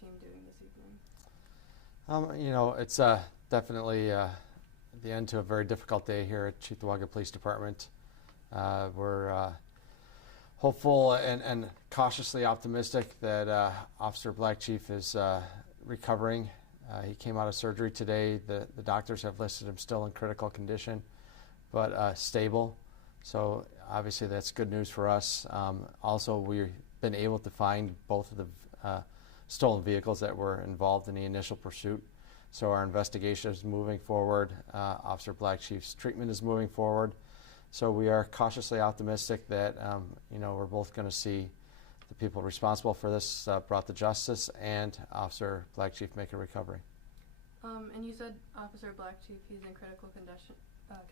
team doing this evening? It's definitely the end to a very difficult day here at Cheektowaga Police Department. We're hopeful and cautiously optimistic that Officer Black Chief is recovering. He came out of surgery today. The doctors have listed him still in critical condition, but stable. So obviously that's good news for us. Also, we've been able to find both of the stolen vehicles that were involved in the initial pursuit. So our investigation is moving forward. Officer Black Chief's treatment is moving forward. So we are cautiously optimistic that we're both going to see the people responsible for this brought to justice and Officer Black Chief make a recovery. And you said Officer Black Chief, he's in critical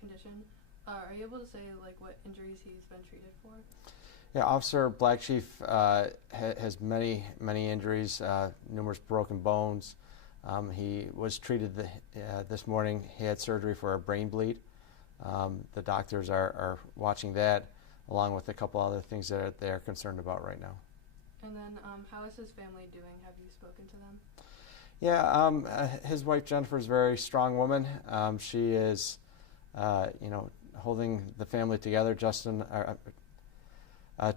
condition. Are you able to say what injuries he's been treated for? Yeah, Officer Black Chief has many injuries, numerous broken bones. He was treated this morning. He had surgery for a brain bleed. The doctors are watching that, along with a couple other things that they're concerned about right now. And then, how is his family doing? Have you spoken to them? Yeah, his wife Jennifer is a very strong woman. She is, holding the family together.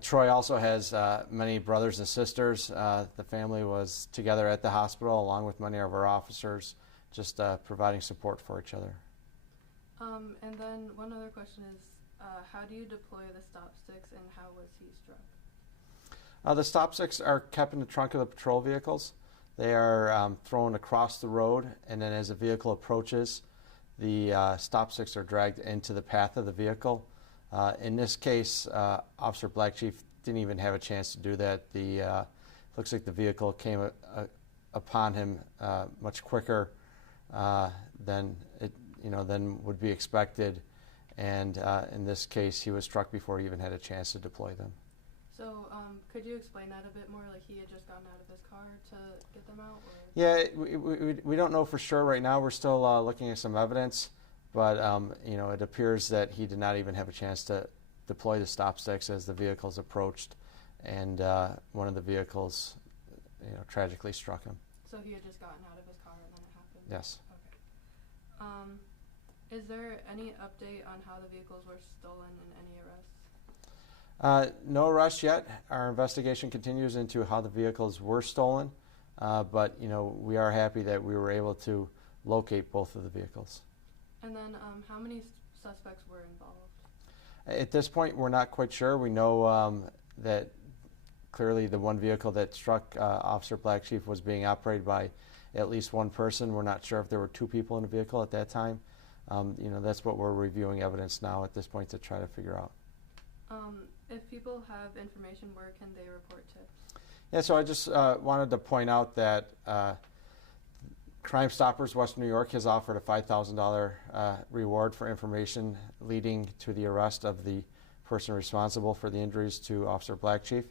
Troy also has many brothers and sisters. The family was together at the hospital along with many of our officers, just providing support for each other. And then one other question is, how do you deploy the stop sticks and how was he struck? The stop sticks are kept in the trunk of the patrol vehicles. They are thrown across the road, and then as the vehicle approaches, the stop sticks are dragged into the path of the vehicle. In this case, Officer Black Chief didn't even have a chance to do that. Looks like the vehicle came upon him much quicker than would be expected, and in this case, he was struck before he even had a chance to deploy them. So, could you explain that a bit more? Like he had just gotten out of his car to get them out? Or? Yeah, we don't know for sure right now. We're still looking at some evidence. But it appears that he did not even have a chance to deploy the stop sticks as the vehicles approached, and one of the vehicles, tragically struck him. So he had just gotten out of his car and then it happened? Yes. Okay. Is there any update on how the vehicles were stolen and any arrests? No arrests yet. Our investigation continues into how the vehicles were stolen, but we are happy that we were able to locate both of the vehicles. And then how many suspects were involved? At this point, we're not quite sure. We know that clearly the one vehicle that struck Officer Black Chief was being operated by at least one person. We're not sure if there were two people in the vehicle at that time. That's what we're reviewing evidence now at this point to try to figure out. If people have information, where can they report tips? Yeah, so I just wanted to point out that Crime Stoppers Western New York has offered a $5,000 reward for information leading to the arrest of the person responsible for the injuries to Officer Black Chief.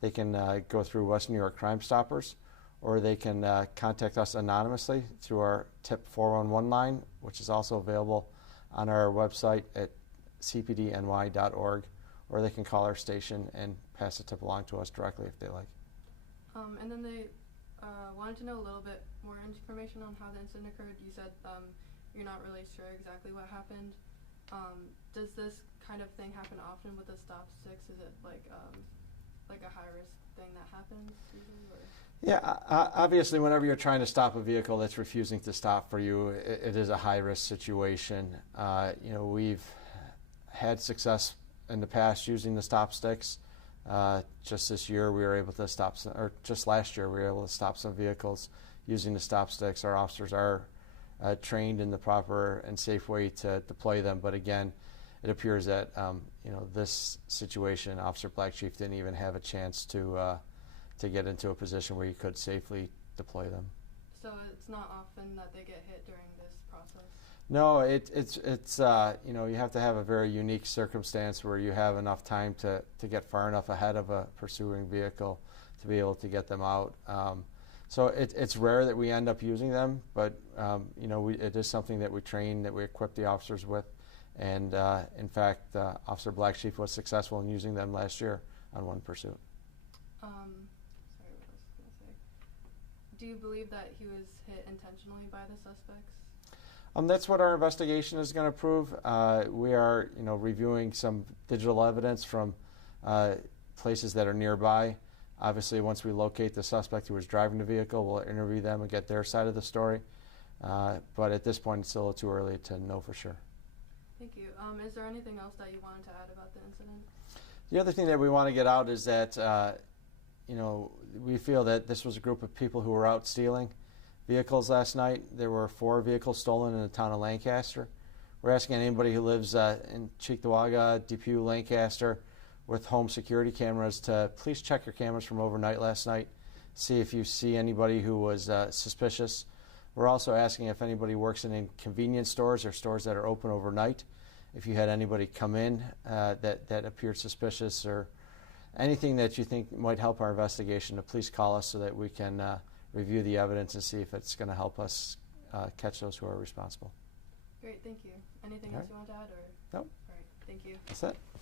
They can go through Western New York Crime Stoppers, or they can contact us anonymously through our TIP 411 line, which is also available on our website at cpdny.org, or they can call our station and pass the tip along to us directly if they like. And then they wanted to know a little bit more information on how the incident occurred. You said you're not really sure exactly what happened. Does this kind of thing happen often with the stop sticks? Is it like a high-risk thing that happens usually? Or? Yeah, obviously whenever you're trying to stop a vehicle that's refusing to stop for you, it is a high-risk situation. We've had success in the past using the stop sticks. Just this year we were able to stop just last year we were able to stop some vehicles using the stop sticks. Our officers are trained in the proper and safe way to deploy them, but again, it appears that this situation, Officer Black Chief didn't even have a chance to get into a position where he could safely deploy them. So it's not often that they get hit during this process? No, it's you have to have a very unique circumstance where you have enough time to get far enough ahead of a pursuing vehicle to be able to get them out. So it's rare that we end up using them, but it is something that we train, that we equip the officers with, and in fact, Officer Black Chief was successful in using them last year on one pursuit. Sorry, what else was I going to say? Do you believe that he was hit intentionally by the suspects? That's what our investigation is going to prove. We are, reviewing some digital evidence from places that are nearby. Obviously, once we locate the suspect who was driving the vehicle, we'll interview them and get their side of the story. But at this point, it's still too early to know for sure. Thank you. Is there anything else that you wanted to add about the incident? The other thing that we want to get out is that, we feel that this was a group of people who were out stealing vehicles last night. There were 4 vehicles stolen in the town of Lancaster. We're asking anybody who lives in Cheektowaga, Depew, Lancaster, with home security cameras to please check your cameras from overnight last night, see if you see anybody who was suspicious. We're also asking if anybody works in convenience stores or stores that are open overnight, if you had anybody come in that appeared suspicious or anything that you think might help our investigation, to please call us so that we can review the evidence and see if it's going to help us catch those who are responsible. Great, thank you. Anything else you want to add? Or? Nope. All right, thank you. That's it.